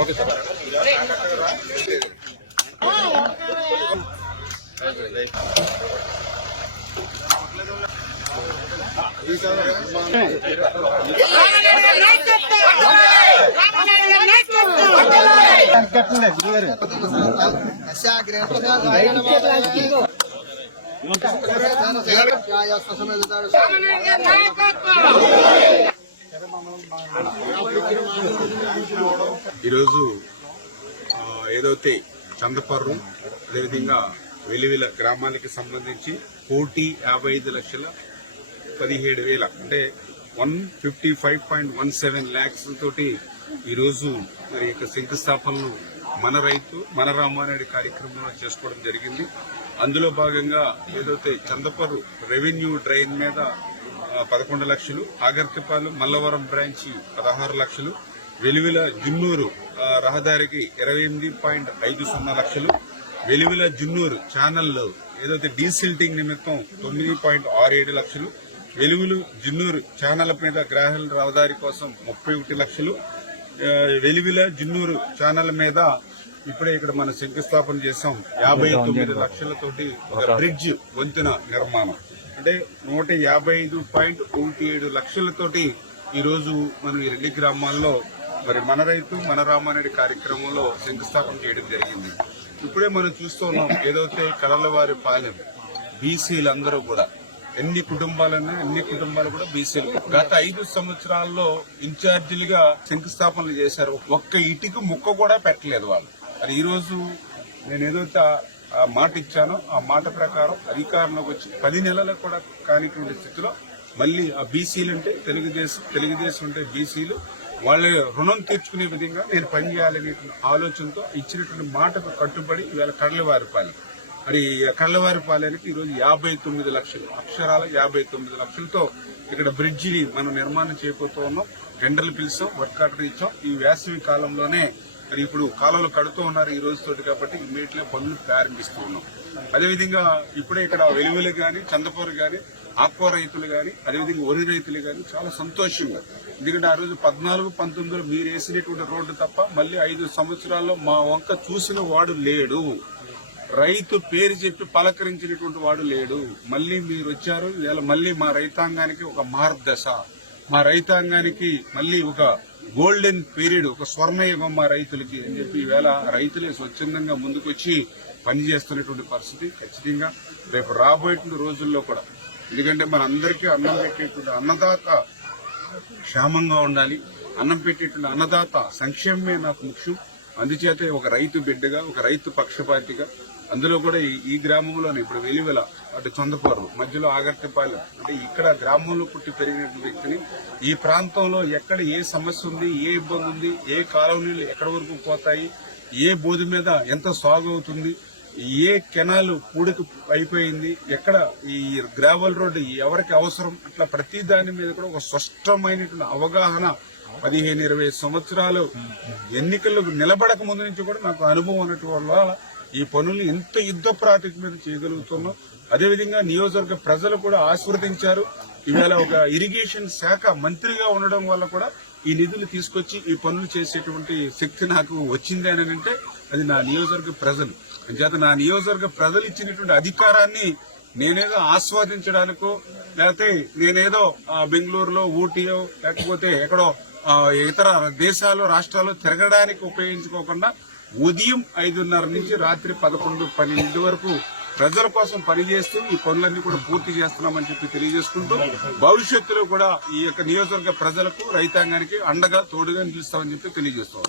Okay sir. ఈరోజు ఏదైతే చందపర్రు అదేవిధంగా వెలివిల గ్రామానికి సంబంధించి 1,55,17,000 అంటే 155.17 lakhs తోటి ఈరోజు మరి యొక్క శంకుస్థాపనలు మన రైతు మన రామారెడ్డి కార్యక్రమంలో చేసుకోవడం జరిగింది. అందులో భాగంగా ఏదైతే చందపర్రు రెవెన్యూ డ్రైన్ మీద 11 లక్షలు, ఆగర్తిపాలెం మల్లవరం బ్రాంచి 16 లక్షలు, వెలివిల జున్నూరు రహదారికి 28.50 లక్షలు, వెలివిల జున్నూరు ఛానల్లో ఏదైతే డీసిల్టింగ్ నిమిత్తం 9.67 లక్షలు, వెలివిలు జున్నూరు ఛానల్ మీద గ్రాహల రహదారి కోసం 31 లక్షలు, వెలివిల జున్నూరు ఛానల్ మీద ఇప్పుడే ఇక్కడ మనం శంకుస్థాపన చేసాం 59 లక్షలతోటి ఒక బ్రిడ్జ్ వంతెన నిర్మాణం అంటే 155.17 లక్షలతోటి ఈరోజు మనం ఈ రెండు గ్రామాల్లో మరి మన రైతు మన రామారెడ్డి కార్యక్రమంలో శంకుస్థాపన చేయడం జరిగింది. ఇప్పుడే మనం చూస్తున్నాం ఏదైతే కలలవారి పాలెం బీసీలందరూ కూడా ఎన్ని కుటుంబాలు కూడా బీసీలు గత 5 సంవత్సరాల్లో ఇన్ఛార్జీలుగా శంకుస్థాపనలు చేశారు. ఒక్క ఇటుక ముక్క కూడా పెట్టలేదు వాళ్ళు. అది ఈ రోజు నేను ఏదైతే మాట ఇచ్చానో ఆ మాట ప్రకారం అధికారంలోకి వచ్చి 10 నెలలకు కూడా కానిటువంటి స్థితిలో మళ్ళీ ఆ బీసీలు అంటే తెలుగుదేశం అంటే బీసీలు వాళ్ళ రుణం తీర్చుకునే విధంగా నేను పనిచేయాలనే ఆలోచనతో ఇచ్చినటువంటి మాటకు కట్టుబడి ఇవాళ కడలవారిపాలెం మరి కడలవారిపాలెనికి ఈరోజు 59 లక్షలు అక్షరాల 59 లక్షలతో ఇక్కడ బ్రిడ్జిని మనం నిర్మాణం చేయబోతూ ఉన్నాం. టెండర్లు పిలిచాం, వర్క్ ఆర్డర్ ఇచ్చాం. ఈ వేసవి కాలంలోనే మరి ఇప్పుడు కాలువలు కడుతూ ఉన్నారు ఈ రోజుతోటి కాబట్టి ఇమ్మీడియట్ గా పనులు ప్రారంభిస్తూ ఉన్నాం. అదేవిధంగా ఇప్పుడే ఇక్కడ వెలువెలు గాని చందపూర్ గాని ఆక్వా రైతులు గాని అదేవిధంగా వరి రైతులు గాని చాలా సంతోషంగా, ఎందుకంటే ఆ రోజు 14-19లో మీరు వేసినటువంటి రోడ్డు తప్ప మళ్ళీ 5 సంవత్సరాల్లో మా వంక చూసిన వాడు లేడు, రైతు పేరు చెప్పి పలకరించినటువంటి వాడు లేడు. మళ్ళీ మీరు వచ్చారు, ఇవాళ మళ్ళీ మా రైతాంగానికి ఒక మార్గదశ, మా రైతాంగానికి మళ్ళీ ఒక గోల్డెన్ పీరియడ్, ఒక స్వర్ణయుగం మా రైతులకి అని చెప్పి ఈవేళ రైతులే స్వచ్ఛందంగా ముందుకొచ్చి పనిచేస్తున్నటువంటి పరిస్థితి ఖచ్చితంగా రేపు రాబోయేటువంటి రోజుల్లో కూడా. ఎందుకంటే మన అందరికీ అన్నం పెట్టేటువంటి అన్నదాత క్షేమంగా ఉండాలి, అన్నం పెట్టేటువంటి అన్నదాత సంక్షేమమే నాకు ముఖ్యం. అందుచేతే ఒక రైతు బిడ్డగా, ఒక రైతు పక్షపాతిగా, అందులో కూడా ఈ గ్రామంలోనే ఇప్పుడు వెలివెల అటు చందపూర్ మధ్యలో ఆగర్తిపాలెం అంటే ఇక్కడ గ్రామంలో పుట్టి పెరిగిన వ్యక్తిని ఈ ప్రాంతంలో ఎక్కడ ఏ సమస్య ఉంది, ఏ ఇబ్బంది ఉంది, ఏ కాలువ నీళ్లు ఎక్కడి వరకు పోతాయి, ఏ బోధి మీద ఎంత సాగు అవుతుంది, ఏ కెనాల్ పూడికి అయిపోయింది, ఎక్కడ ఈ గ్రావెల్ రోడ్డు ఎవరికి అవసరం, అట్లా ప్రతి దాని మీద కూడా ఒక స్పష్టమైనటువంటి అవగాహన 15-20 సంవత్సరాలు ఎన్నికలకు నిలబడక ముందు నుంచి కూడా నాకు అనుభవం ఉన్నట్టు వల్ల ఈ పనులు ఇంత యుద్ధ ప్రాతిపదిక మీద చేయగలుగుతున్నాం. అదేవిధంగా నియోజకవర్గ ప్రజలు కూడా ఆశీర్వదించారు. ఇవాళ ఒక ఇరిగేషన్ శాఖ మంత్రిగా ఉండడం వల్ల కూడా ఈ నిధులు తీసుకొచ్చి ఈ పనులు చేసేటువంటి శక్తి నాకు వచ్చింది అని అంటే అది నా నియోజకవర్గ ప్రజలు. అంచేత నా నియోజకవర్గ ప్రజలు ఇచ్చినటువంటి అధికారాన్ని నేనేదో ఆస్వాదించడానికో లేకపోతే నేనేదో బెంగళూరులో ఊటీయో లేకపోతే ఎక్కడో ఇతర దేశాలు రాష్ట్రాలు తిరగడానికి ఉపయోగించుకోకుండా ఉదయం 5:30 నుంచి రాత్రి 11-12 వరకు ప్రజల కోసం పనిచేస్తూ ఈ పనులన్నీ కూడా పూర్తి చేస్తున్నామని చెప్పి తెలియజేసుకుంటూ భవిష్యత్తులో కూడా ఈ యొక్క నియోజకవర్గ ప్రజలకు రైతాంగానికి అండగా తోడుగా నిలుస్తామని చెప్పి తెలియజేస్తాం.